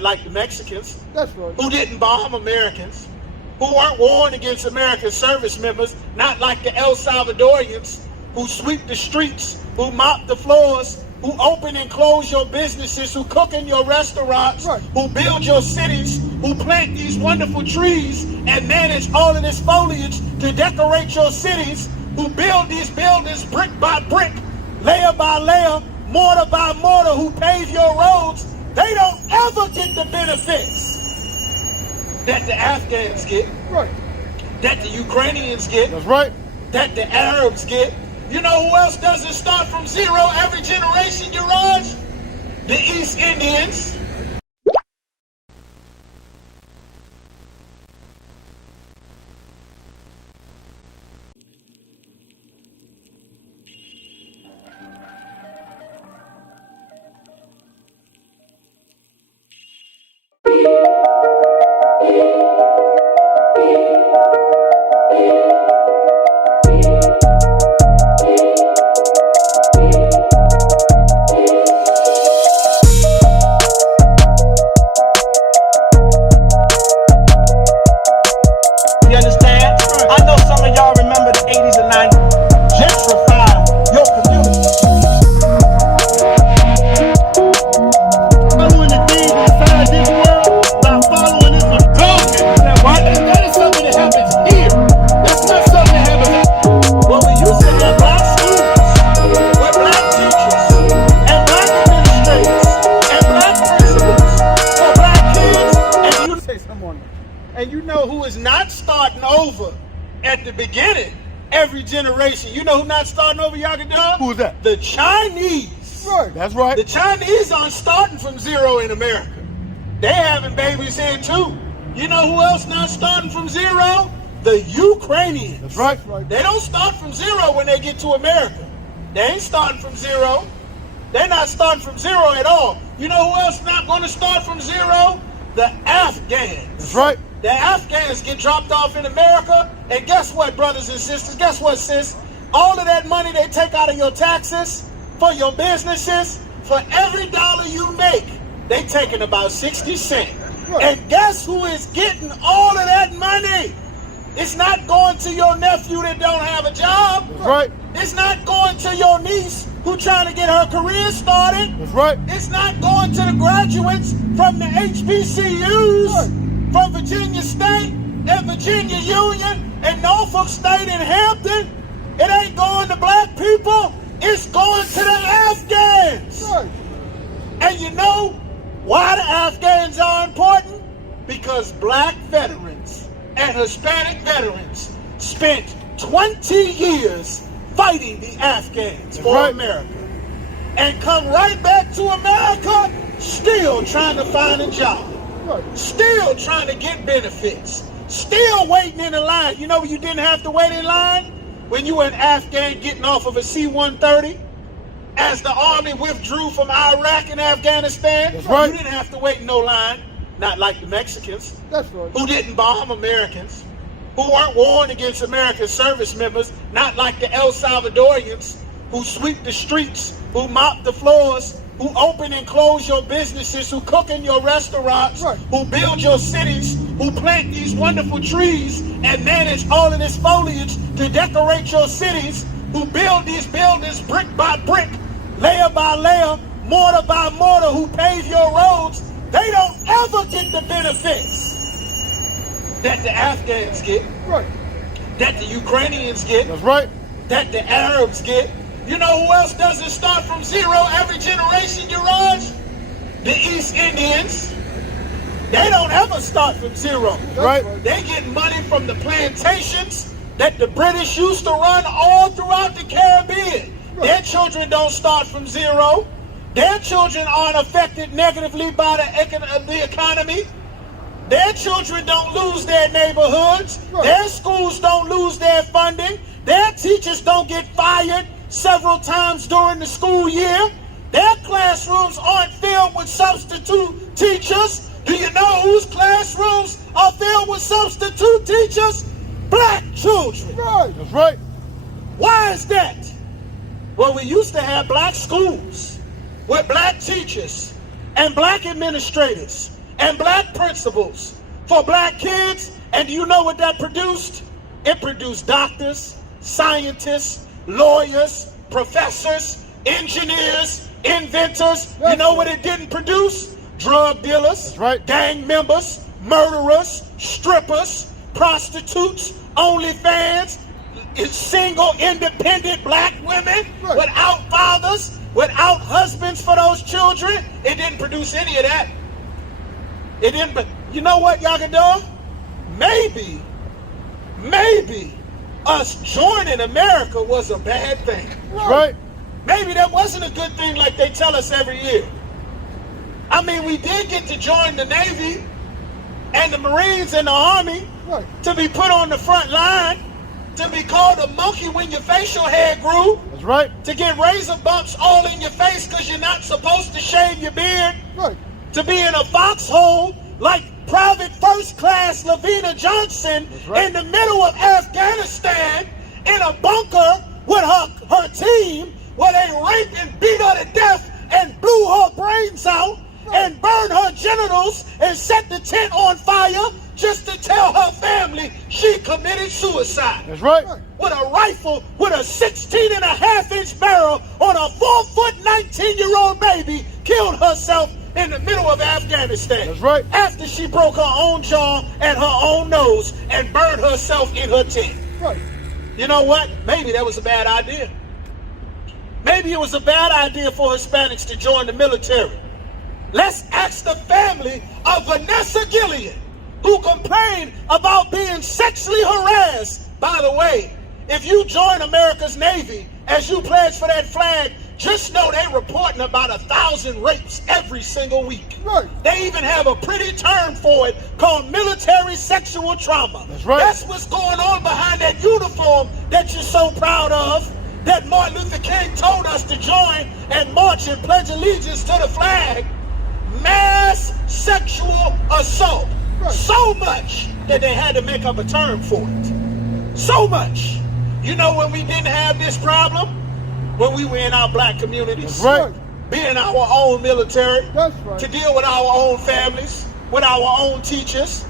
not like the Mexicans. That's right. Who didn't bomb Americans, who weren't warring against American service members, not like the El Salvadorians, who sweep the streets, who mop the floors, who open and close your businesses, who cook in your restaurants, right, who build your cities, who plant these wonderful trees and manage all of this foliage to decorate your cities, who build these buildings brick by brick, layer by layer, mortar by mortar, who pave your roads. They don't ever get the benefits that the Afghans get, right, that the Ukrainians get, that's right, that the Arabs get. You know who else doesn't start from zero every generation, Yaraj? The East Indians. And you know who is not starting over at the beginning every generation? You know who not starting over, Yagadah? Who's that? The Chinese. Right, that's right. The Chinese aren't starting from zero in America. They having babies here too. You know who else not starting from zero? The Ukrainians. That's right, right. They don't start from zero when they get to America. They ain't starting from zero. They're not starting from zero at all. You know who else not going to start from zero? The Afghans. That's right. The Afghans get dropped off in America, and guess what, brothers and sisters? Guess what, sis? All of that money they take out of your taxes for your businesses, for every dollar you make, they taking about 60 cents. Right. And guess who is getting all of that money? It's not going to your nephew that don't have a job. That's right. It's not going to your niece who trying to get her career started. That's right. It's not going to the graduates from the HBCUs. Right. From Virginia State and Virginia Union and Norfolk State and Hampton. It ain't going to black people. It's going to the Afghans. Right. And you know why the Afghans are important? Because black veterans and Hispanic veterans spent 20 years fighting the Afghans for America. And come right back to America still trying to find a job. Still trying to get benefits. Still waiting in the line. You know when you didn't have to wait in line? When you were an Afghan getting off of a C-130 as the army withdrew from Iraq and Afghanistan. That's right. You didn't have to wait in no line. Not like the Mexicans. That's right. Who didn't bomb Americans. Who weren't warring against American service members. Not like the El Salvadorians who sweep the streets, who mop the floors, who open and close your businesses, who cook in your restaurants, right, who build your cities, who plant these wonderful trees and manage all of this foliage to decorate your cities, who build these buildings brick by brick, layer by layer, mortar by mortar, who pave your roads. They don't ever get the benefits that the Afghans get, right, that the Ukrainians get, that's right, that the Arabs get. You know who else doesn't start from zero every generation, Yaraj? The East Indians. They don't ever start from zero. Right. They get money from the plantations that the British used to run all throughout the Caribbean. Right. Their children don't start from zero. Their children aren't affected negatively by the economy. Their children don't lose their neighborhoods. Right. Their schools don't lose their funding. Their teachers don't get fired several times during the school year. Their classrooms aren't filled with substitute teachers. Do you know whose classrooms are filled with substitute teachers? Black children. Right, that's right. Why is that? Well, we used to have black schools with black teachers and black administrators and black principles for black kids. And do you know what that produced? It produced doctors, scientists, lawyers, professors, engineers, inventors. You know what it didn't produce? Drug dealers, gang members, murderers, strippers, prostitutes, OnlyFans, single, independent black women without fathers, without husbands for those children. It didn't produce any of that. It didn't. But you know what y'all can do? Maybe us joining America was a bad thing. Right. Maybe that wasn't a good thing like they tell us every year. I mean, we did get to join the Navy and the Marines and the Army to be put on the front line, to be called a monkey when your facial hair grew. That's right. To get razor bumps all in your face because you're not supposed to shave your beard. Right. To be in a foxhole like Private First Class Lavina Johnson in the middle of Afghanistan in a bunker with her team where they raped and beat her to death and blew her brains out and burned her genitals and set the tent on fire just to tell her family she committed suicide. That's right. With a rifle with a 16.5-inch barrel on a 4-foot 19-year-old baby, killed herself in the middle of Afghanistan. That's right. After she broke her own jaw and her own nose and burned herself in her tent. Right. You know what? Maybe that was a bad idea. Maybe it was a bad idea for Hispanics to join the military. Let's ask the family of Vanessa Gillian, who complained about being sexually harassed. By the way, if you join America's Navy as you pledge for that flag, just know they're reporting about 1,000 rapes every single week. Right. They even have a pretty term for it called military sexual trauma. That's right. That's what's going on behind that uniform that you're so proud of, that Martin Luther King told us to join and march and pledge allegiance to the flag. Mass sexual assault. Right. So much that they had to make up a term for it. So much. You know when we didn't have this problem? When we were in our black communities. That's right. Being our own military. That's right. To deal with our own families, with our own teachers,